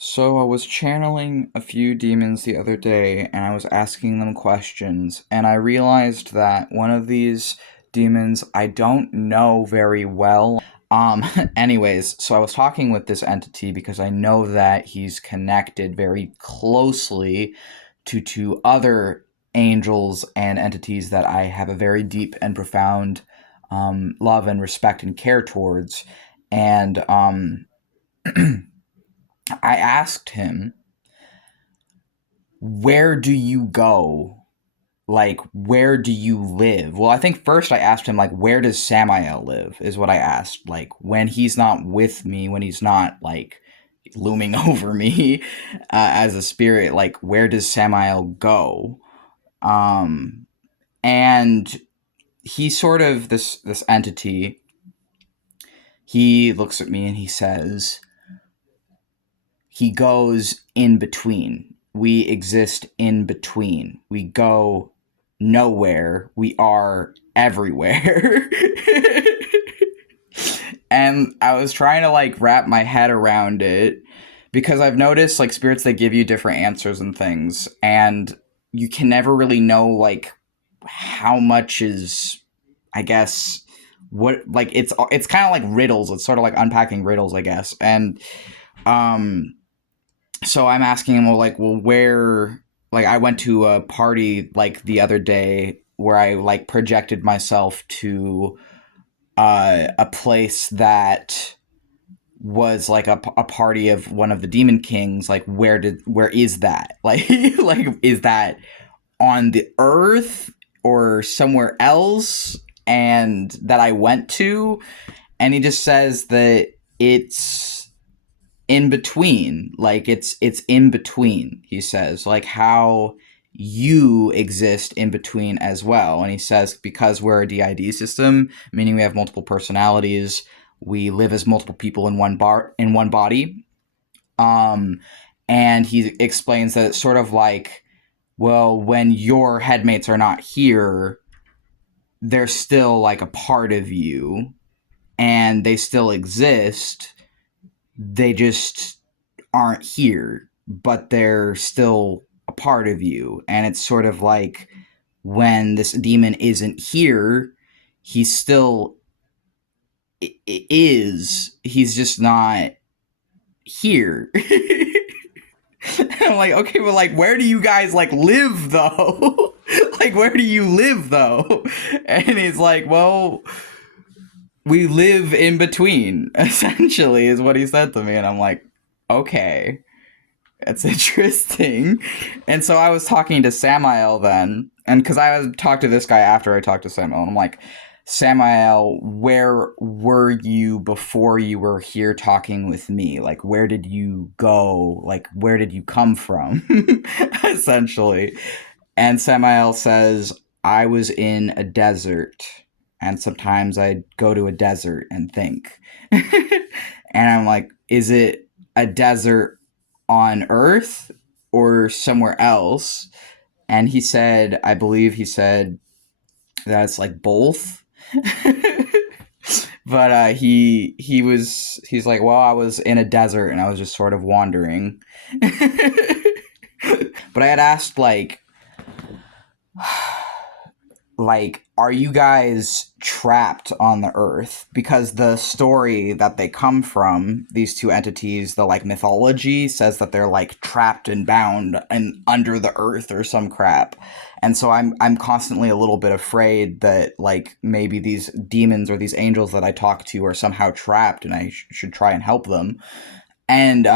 So I was channeling a few demons the other day and I was asking them questions and I realized that one of these demons I don't know very well. Anyways, so I was talking with this entity because I know that he's connected very closely to two other angels and entities that I have a very deep and profound love and respect and care towards. And I asked him, where do you go? Like, where do you live? Well, I think first I asked him, like, where does Samael live? Is what I asked. Like, when he's not with me, when he's not, like, looming over me as a spirit, like, where does Samael go? Um, and he sort of, this entity, he looks at me and he says, he goes in between. We exist in between. We go nowhere. We are everywhere. And I was trying to like wrap my head around it because I've noticed like spirits they give you different answers and things and you can never really know like how much is I guess what like it's kind of like riddles. It's sort of like unpacking riddles, I guess. And um so I'm asking him, well, where, like, I went to a party, like, the other day where I, like, projected myself to a place that was, like, a party of one of the demon kings. Like, where is that? Like, like, is that on the earth or somewhere else? And that I went to? And he just says that it's in between, like it's in between, he says, like how you exist in between as well. And he says because we're a DID system, meaning we have multiple personalities, we live as multiple people in one body. um and he explains that it's sort of like, well, when your headmates are not here, they're still like a part of you and they still exist, they just aren't here, but they're still a part of you. And it's sort of like when this demon isn't here, he's still is. He's just not here. I'm like, okay, but like, where do you guys like live though? Like, where do you live though? And he's like, well, we live in between, essentially, is what he said to me. And I'm like, okay. That's interesting. And so I was talking to Samael then, and because I talked to this guy after I talked to Samael, and I'm like, Samael, where were you before you were here talking with me? Like, where did you go? Like, where did you come from? Essentially. And Samael says, I was in a desert, and sometimes I'd go to a desert and think. And I'm like, is it a desert on Earth or somewhere else? And he said, I believe he said that it's like both. But he's like, well, I was in a desert and I was just sort of wandering. But I had asked like, are you guys trapped on the earth? Because the story that they come from, these two entities, the like mythology says that they're like trapped and bound and under the earth or some crap. And so I'm constantly a little bit afraid that like maybe these demons or these angels that I talk to are somehow trapped and I should try and help them. And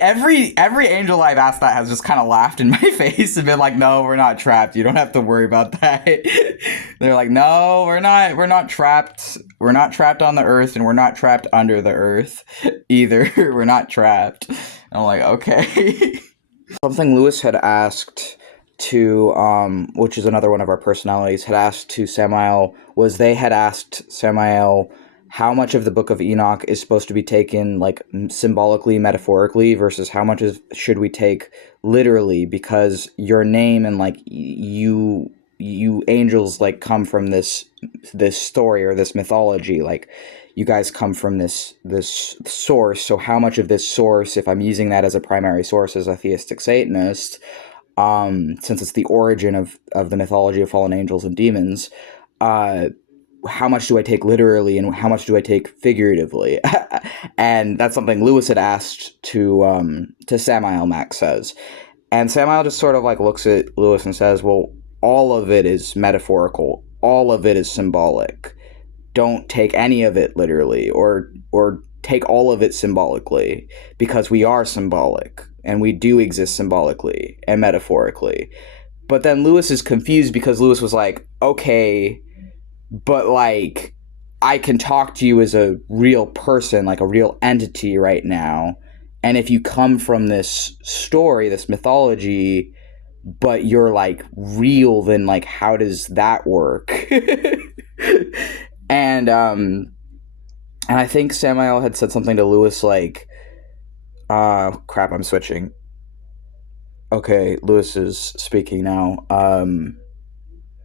every angel I've asked that has just kind of laughed in my face and been like, "No, we're not trapped. You don't have to worry about that." They're like, "No, we're not. We're not trapped. We're not trapped on the earth, and we're not trapped under the earth either. We're not trapped." And I'm like, "Okay." Something Lewis had asked to, which is another one of our personalities, had asked to Samael was they had asked Samael how much of the Book of Enoch is supposed to be taken like symbolically, metaphorically, versus how much should we take literally, because your name and like you angels like come from this story or this mythology. Like you guys come from this source. So how much of this source, if I'm using that as a primary source as a theistic Satanist, since it's the origin of the mythology of fallen angels and demons, how much do I take literally and how much do I take figuratively? And that's something Lewis had asked to Samael, Max says. And Samael just sort of like looks at Lewis and says, well, all of it is metaphorical. All of it is symbolic. Don't take any of it literally, or take all of it symbolically, because we are symbolic and we do exist symbolically and metaphorically. But then Lewis is confused because Lewis was like, okay, but like I can talk to you as a real person, like a real entity right now. And if you come from this story, this mythology, but you're like real, then like how does that work? And I think Samael had said something to Lewis like, crap, I'm switching. Okay, Lewis is speaking now.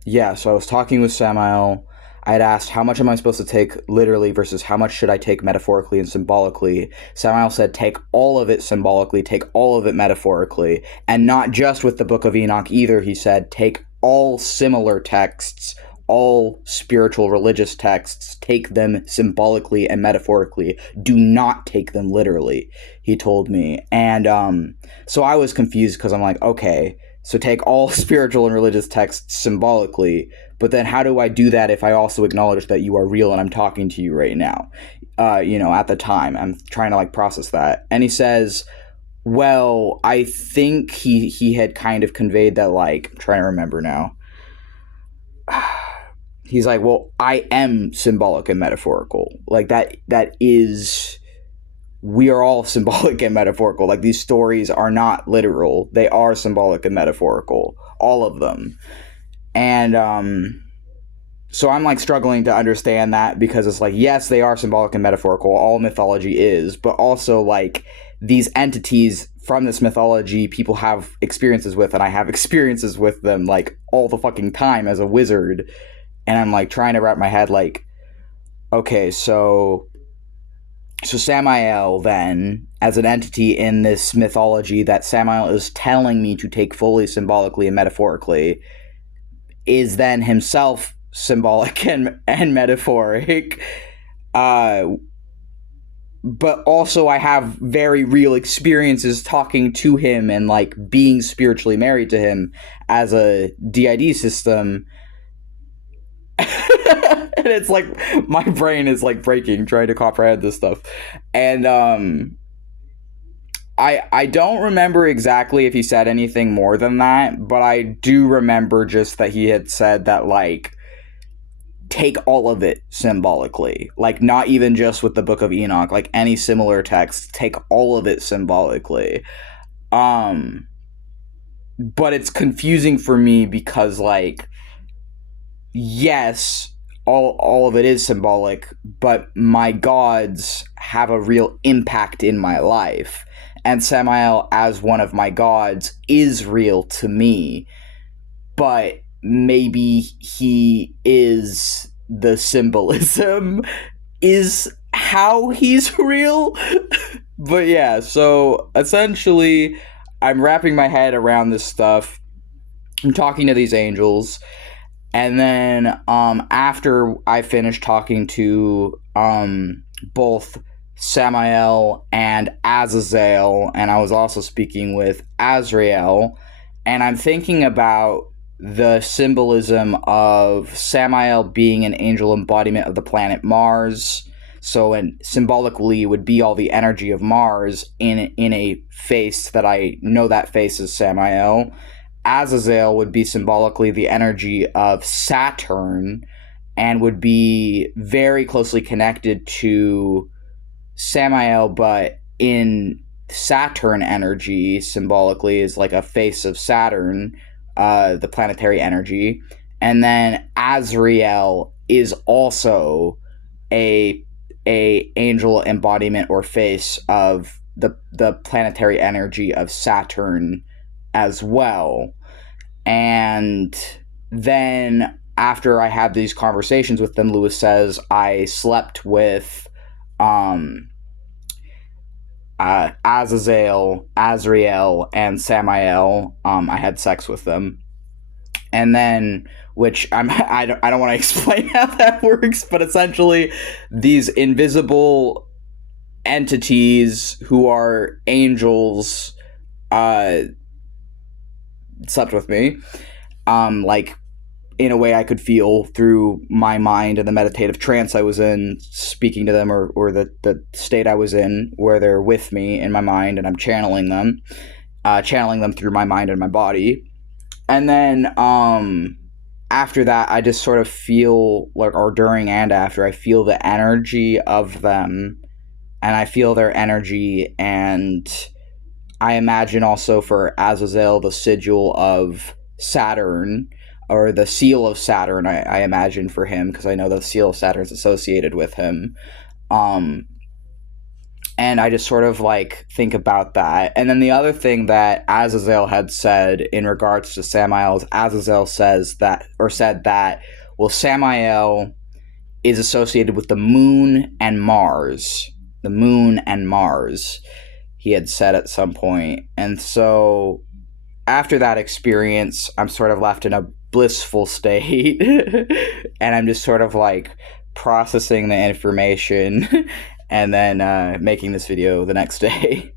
Yeah, so I was talking with Samael. I had asked, how much am I supposed to take literally versus how much should I take metaphorically and symbolically? Samael said, take all of it symbolically, take all of it metaphorically, and not just with the Book of Enoch either. He said, take all similar texts, all spiritual religious texts, take them symbolically and metaphorically. Do not take them literally, he told me. And so I was confused because I'm like, okay, so take all spiritual and religious texts symbolically, but then how do I do that if I also acknowledge that you are real and I'm talking to you right now? At the time, I'm trying to like process that. And he says, well, I think he had kind of conveyed that, like, I'm trying to remember now. He's like, well, I am symbolic and metaphorical. Like that is, we are all symbolic and metaphorical. Like, these stories are not literal. They are symbolic and metaphorical. All of them. And so I'm like struggling to understand that, because it's like, yes, they are symbolic and metaphorical. All mythology is, but also like these entities from this mythology people have experiences with, and I have experiences with them like all the fucking time as a wizard. And I'm like trying to wrap my head like, okay, so Samael then, as an entity in this mythology that Samael is telling me to take fully symbolically and metaphorically, is then himself symbolic and metaphoric. But also I have very real experiences talking to him and like being spiritually married to him as a DID system. And it's like my brain is like breaking trying to comprehend this stuff. And I don't remember exactly if he said anything more than that, but I do remember just that he had said that, like, take all of it symbolically. Like, not even just with the Book of Enoch, like any similar text, take all of it symbolically. But it's confusing for me because, like, yes, all of it is symbolic, but my gods have a real impact in my life. And Samael, as one of my gods, is real to me. But maybe he is the symbolism, is how he's real. But yeah, so essentially, I'm wrapping my head around this stuff. I'm talking to these angels. And then after I finished talking to both Samael and Azazel, and I was also speaking with Azrael, and I'm thinking about the symbolism of Samael being an angel embodiment of the planet Mars. So, and symbolically would be all the energy of Mars in a face that I know that face is Samael. Azazel would be symbolically the energy of Saturn and would be very closely connected to Samael, but in Saturn energy symbolically is like a face of Saturn, the planetary energy. And then Azrael is also a angel embodiment or face of the planetary energy of Saturn as well. And then after I had these conversations with them, Lewis says I slept with um, Azazel, Azrael, and Samael. I had sex with them, and then which I don't want to explain how that works, but essentially these invisible entities who are angels uh, slept with me. Like in a way I could feel through my mind and the meditative trance I was in, speaking to them, or the state I was in where they're with me in my mind and I'm channeling them through my mind and my body. And then after that, I just sort of feel like, or during and after, I feel the energy of them, and I feel their energy, and I imagine also for Azazel the sigil of Saturn, or the seal of Saturn. I imagine for him because I know the seal of Saturn is associated with him. Um, and I just sort of like think about that. And then the other thing that Azazel had said in regards to Samael is Azazel said that, well, Samael is associated with the moon and Mars. The moon and Mars, he had said at some point. And so after that experience, I'm sort of left in a blissful state. And I'm just sort of like processing the information and then making this video the next day.